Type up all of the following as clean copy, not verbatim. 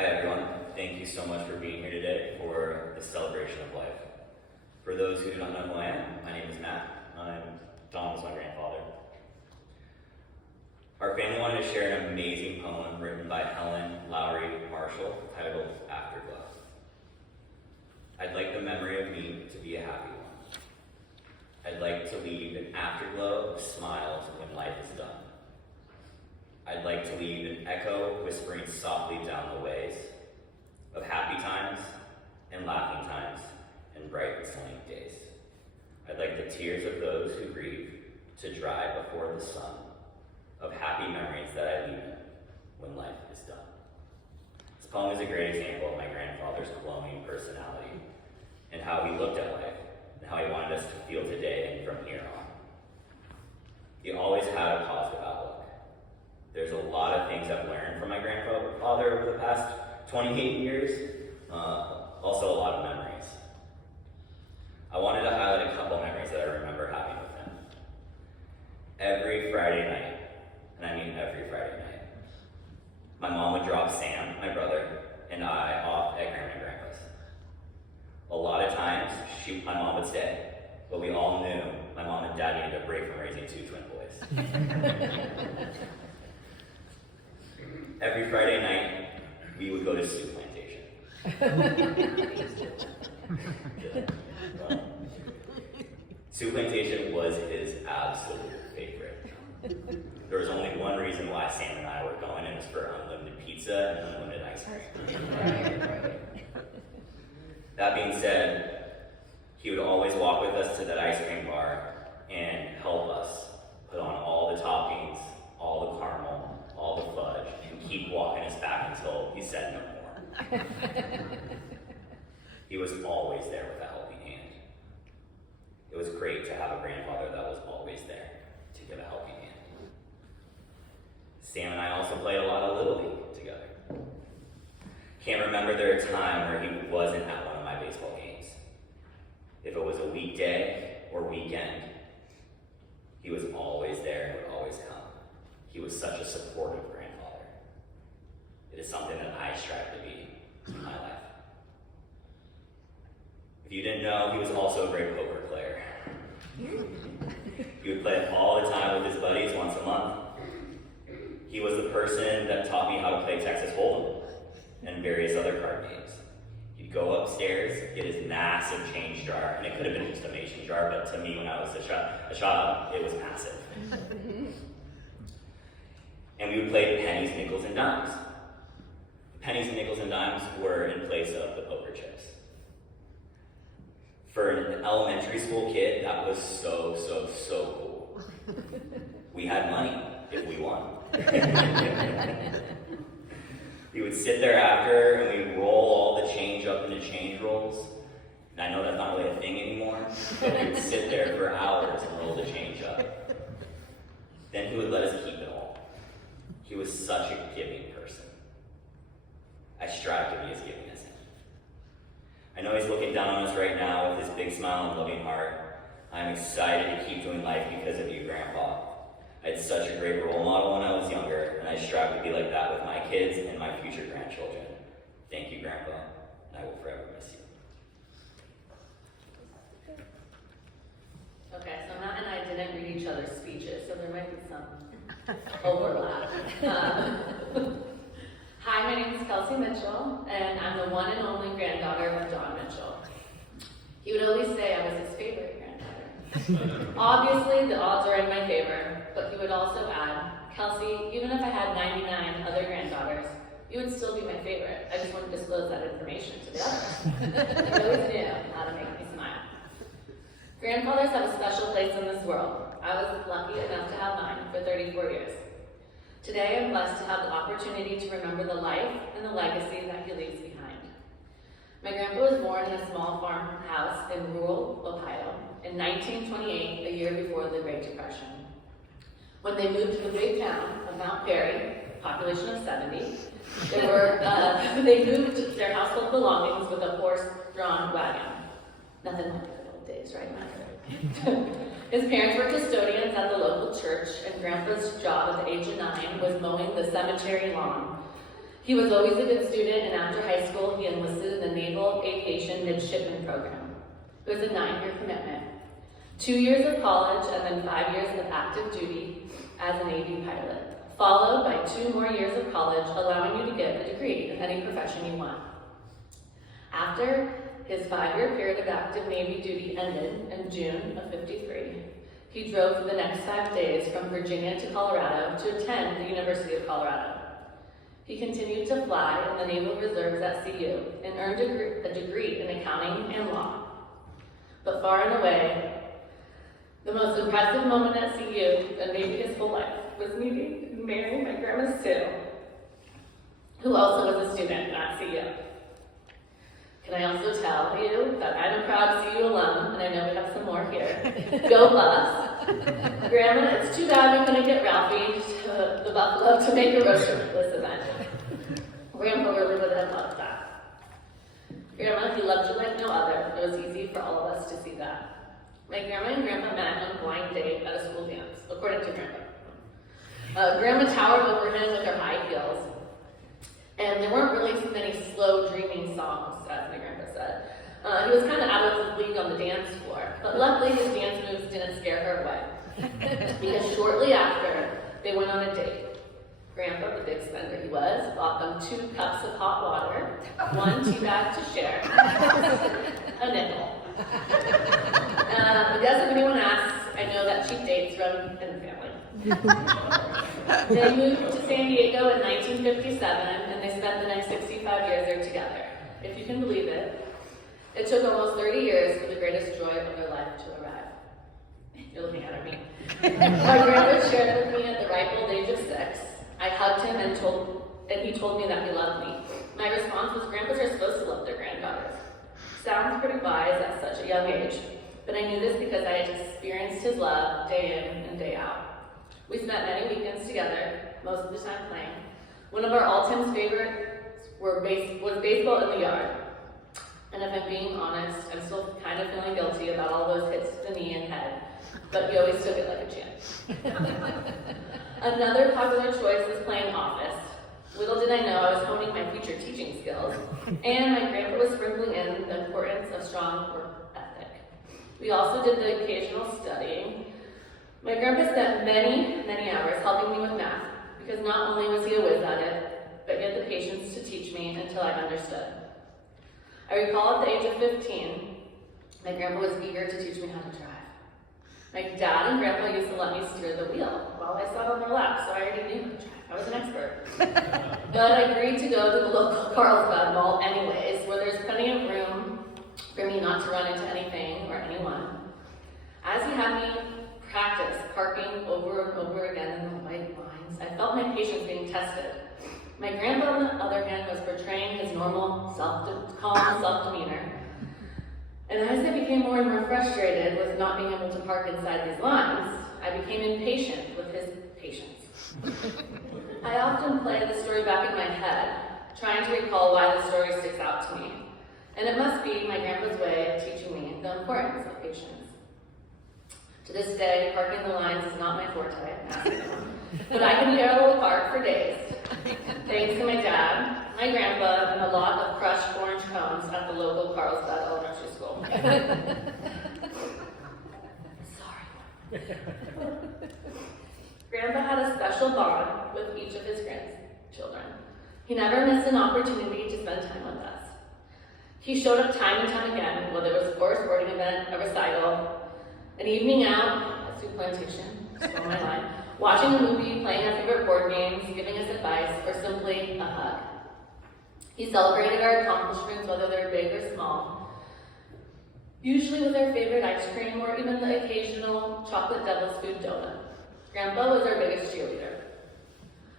Hi everyone, thank you so much for being here today for this celebration of life. For those who do not know who I am, my name is Matt. Don was my grandfather. Our family wanted to share an amazing poem written by Helen Lowry Marshall titled Afterglow. I'd like the memory of me to be a happy one. I'd like to leave an afterglow of smiles when life is done. I'd like to leave an echo whispering softly down the ways of happy times and laughing times and bright and sunny days. I'd like the tears of those who grieve to dry before the sun of happy memories that I leave in when life is done. This poem is a great example of my grandfather's glowing personality and how he looked at life and how he wanted us to feel today and from here on. He always had a positive outlook. There's a lot of things I've learned from my grandfather over the past 28 years, also a lot of memories. I wanted to highlight a couple memories that I remember having with him. Every Friday night, and I mean every Friday night, my mom would drop Sam, my brother, and I off at Grandma and Grandpa's. A lot of times, my mom would stay, but we all knew my mom and dad needed a break from raising two twin boys. Every Friday night, we would go to Soup Plantation. Soup Plantation was his absolute favorite. There was only one reason why Sam and I were going, and it was for unlimited pizza and unlimited ice cream. That being said, he would always walk with us to that ice cream bar and help us put on all the toppings, all the caramel, all the fudge, and keep walking us back until he said no more. He was always there with a helping hand. It was great to have a grandfather that was always there to give a helping hand. Sam and I also played a lot of Little League together. Can't remember there a time where he wasn't at one of my baseball games. If it was a weekday or weekend, he was always there and would always come. He was such a supportive grandfather. It is something that I strive to be in my life. If you didn't know, he was also a great poker player. He would play all the time with his buddies once a month. He was the person that taught me how to play Texas Hold'em and various other card games. He'd go upstairs, get his massive change jar, and it could have been just a mason jar, but to me when I was a child, it was massive. And we would play pennies, nickels, and dimes. Pennies and nickels and dimes were in place of the poker chips. For an elementary school kid, that was so cool. We had money if we won. We would sit there after and we'd roll all the change up into change rolls. And I know that's not really a thing anymore, but we would sit there for hours and roll the change up. Then he would let us keep it all. He was such a giving person. I strive to be as giving as him. I know he's looking down on us right now with his big smile and loving heart. I'm excited to keep doing life because of you, Grandpa. I had such a great role model when I was younger, and I strive to be like that with my kids and my future grandchildren. Thank you, Grandpa, and I will forever miss you. Okay, so Matt and I didn't read each other's speeches, so there might be some overlap. Hi, my name is Kelsey Mitchell, and I'm the one and only granddaughter of John Mitchell. He would always say I was his favorite granddaughter. Obviously, the odds are in my favor, but he would also add, Kelsey, even if I had 99 other granddaughters, you would still be my favorite. I just want to disclose that information to the others. He always knew how to make me smile. Grandfathers have a special place in this world. I was lucky enough to have mine for 34 years. Today, I'm blessed to have the opportunity to remember the life and the legacy that he leaves behind. My grandpa was born in a small farmhouse in rural Ohio in 1928, a year before the Great Depression. When they moved to the big town of Mount Perry, population of 70, they moved their household belongings with a horse-drawn wagon. Nothing like the good old days, right, Mike? His parents were custodians at the local church, and Grandpa's job at the age of 9 was mowing the cemetery lawn. He He was always a good student, and after high school, he enlisted in the Naval Aviation Midshipman Program. It was a 9-year commitment. 2 years of college and then 5 years of active duty as a Navy pilot, followed by 2 more years of college, allowing you to get a degree in any profession you want. After his 5-year period of active Navy duty ended in June of '53, he drove for the next 5 days from Virginia to Colorado to attend the University of Colorado. He continued to fly in the Naval Reserves at CU and earned a degree in accounting and law. But far and away, the most impressive moment at CU, and maybe his whole life, was meeting and marrying my grandma Sue, who also was a student at CU. Can I also tell you that I'm a proud CU alum, and I know we have some more here. Go Buffs! Grandma, it's too bad we couldn't get Ralphie to the Buffalo to make a road trip for this event. Grandpa really would have loved that. Grandma, he loved you like no other. It was easy for all of us to see that. My grandma and grandpa met on a blind date at a school dance, according to grandpa. Grandma towered over him with her high heels. And there weren't really so many slow, dreaming songs, as my grandpa said. He was kind of out of his league on the dance floor, but luckily his dance moves didn't scare her away. Because shortly after, they went on a date. Grandpa, the big spender he was, bought them 2 cups of hot water, 1 tea bag to share, a nickel. I guess if anyone asks, I know that cheap dates run in the family. They moved to San Diego in 1957, and they spent the next 65 years there together. If you can believe it, it took almost 30 years for the greatest joy of their life to arrive. You're looking at me. My grandpa shared with me at the ripe old age of 6. I hugged him and he told me that he loved me. My response was, grandpas are supposed to love their granddaughters. Sounds pretty wise at such a young age, but I knew this because I had experienced his love day in and day out. We spent many weekends together, most of the time playing. One of our all-time favorites was baseball in the yard. And if I'm being honest, I'm still kind of feeling guilty about all those hits to the knee and head, but he always took it like a champ. Another popular choice is playing office. Little did I know I was honing my future teaching skills, and my grandpa was sprinkling in the importance of strong work ethic. We also did the occasional studying. My grandpa spent many, many hours helping me with math, because not only was he a whiz at it, but he had the patience to teach me until I understood. I recall at the age of 15, my grandpa was eager to teach me how to drive. My dad and grandpa used to let me steer the wheel while I sat on their lap, so I already knew how to drive. I was an expert. But I agreed to go to the local Carlsbad Mall anyways, where there's plenty of room for me not to run into anything or anyone. As he had me practice parking over and over again in the white lines, I felt my patience being tested. My grandpa, on the other hand, was portraying his normal, calm self-demeanor. And as I became more and more frustrated with not being able to park inside these lines, I became impatient with his patience. I often play the story back in my head, trying to recall why the story sticks out to me. And it must be my grandpa's way of teaching me the importance of patience. To this day, parking the lines is not my forte, but I can parallel park for days. Thanks to my dad, my grandpa, and a lot of crushed orange cones at the local Carlsbad Elementary School. Sorry. Grandpa had a special bond with each of his grandchildren. He never missed an opportunity to spend time with us. He showed up time and time again, whether it was for a sporting event, a recital, an evening out at Soup Plantation, stole my line, watching a movie, playing our favorite board games, giving us advice, or simply a hug. He celebrated our accomplishments, whether they're big or small, usually with our favorite ice cream or even the occasional chocolate devil's food donut. Grandpa was our biggest cheerleader.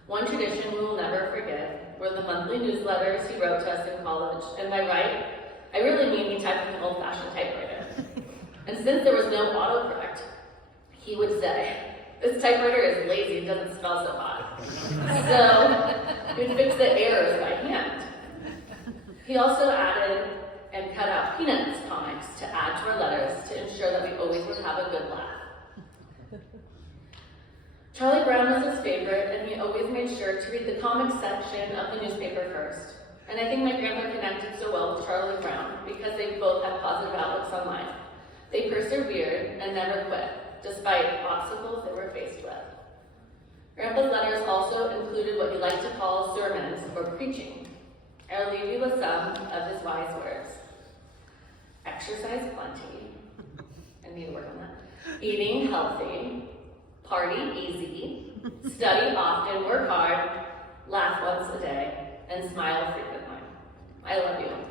One tradition we will never forget were the monthly newsletters he wrote to us in college, and by write, I really mean he typed with an old-fashioned typewriter. And since there was no autocorrect, he would say, "This typewriter is lazy, it doesn't spell so hot." So, he would fix the errors by hand. He also added and cut out Peanuts comics to add to our letters to ensure that we always would have a good laugh. Charlie Brown was his favorite, and he always made sure to read the comic section of the newspaper first. And I think my grandpa connected so well with Charlie Brown because they both had positive outlooks on life. They persevered and never quit, despite obstacles they were faced with. Grandpa's letters also included what he liked to call sermons or preaching. I'll leave you with some of his wise words. Exercise plenty. I need to work on that. Eating healthy. Party easy. Study often. Work hard. Laugh once a day. And smile frequently. I love you.